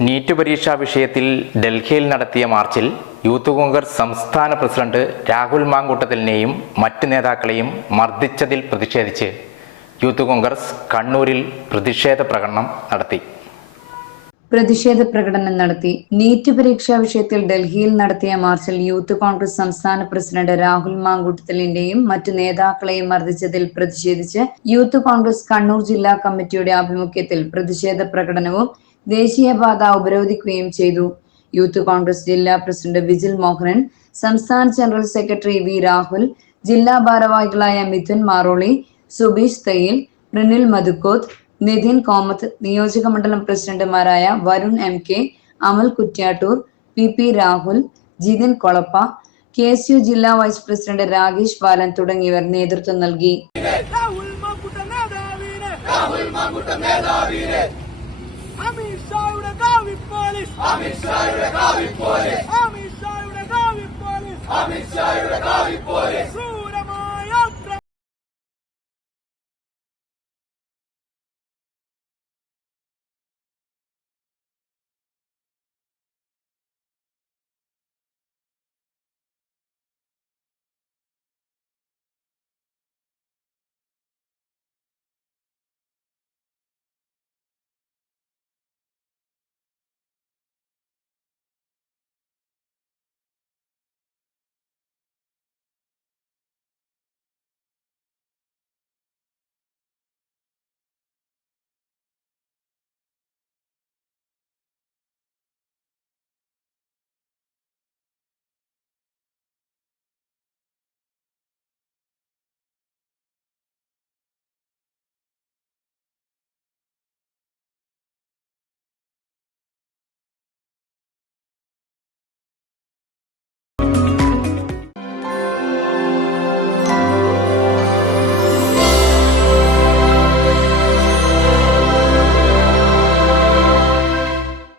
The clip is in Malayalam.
നീറ്റ് പരീക്ഷാ വിഷയത്തിൽ ഡൽഹിയിൽ നടത്തിയ മാർച്ചിൽ യൂത്ത് കോൺഗ്രസ് സംസ്ഥാന പ്രസിഡന്റ് രാഹുൽ മാങ്കൂട്ടത്തിലിനെയും മറ്റ് നേതാക്കളെയും മർദ്ദിച്ചതിൽ പ്രതിഷേധിച്ച് യൂത്ത് കോൺഗ്രസ് കണ്ണൂരിൽ പ്രതിഷേധ പ്രകടനം നടത്തി. പ്രതിഷേധ പ്രകടനം നടത്തി. നീറ്റ് പരീക്ഷാ വിഷയത്തിൽ ഡൽഹിയിൽ നടത്തിയ മാർച്ചിൽ യൂത്ത് കോൺഗ്രസ് സംസ്ഥാന പ്രസിഡന്റ് രാഹുൽ മാങ്കൂട്ടത്തലിന്റെയും മറ്റു നേതാക്കളെയും മർദ്ദിച്ചതിൽ പ്രതിഷേധിച്ച് യൂത്ത് കോൺഗ്രസ് കണ്ണൂർ ജില്ലാ കമ്മിറ്റിയുടെ ആഭിമുഖ്യത്തിൽ പ്രതിഷേധ പ്രകടനവും ദേശീയപാത ഉപരോധിക്കുകയും ചെയ്തു. യൂത്ത് കോൺഗ്രസ് ജില്ലാ പ്രസിഡന്റ് വിജിൽ മോഹനൻ സംസ്ഥാന ജനറൽ സെക്രട്ടറി വി രാഹുൽ ജില്ലാ ഭാരവാഹികളായ മിഥുൻ മാറോളി സുബീഷ് തയ്യിൽ പ്രിനിൽ മധുക്കോത്ത് നിതിൻ കോമത്ത് നിയോജക മണ്ഡലം പ്രസിഡന്റുമാരായ Varun M K Amal Kuttiattoor P P Rahul Jithin Kolappa K S U ജില്ലാ വൈസ് പ്രസിഡന്റ് രാകേഷ് ബാലൻ തുടങ്ങിയവർ നേതൃത്വം നൽകി. അമിത്ഷായുടെ കാവി പോലീസ് അമിത്ഷായുടെ കാവി പോലീസ് അമിത്ഷായുടെ കാവി പോലീസ് അമിത്ഷായുടെ കാവി പോലീസ്